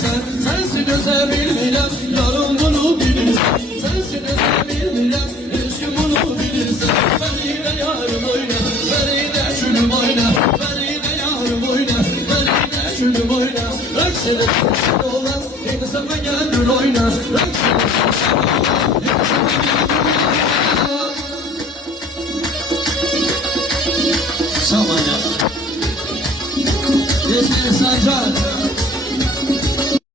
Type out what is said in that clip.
bilirsen, sensin özebilmirəm, yarım bunu bilirsən. Sensin özebilmirəm, eşim bunu bilirsən. Beni de yarım oyna, beni de gülüm oyna, beni de yarım oyna, beni de gülüm oyna. Rəqsini sıçan olan, yedi səmə gəlir oyna. Rəqsini sıçan olan, yedi səmə gəlir oyna. Sağ ol ya. Yeşil Sancar.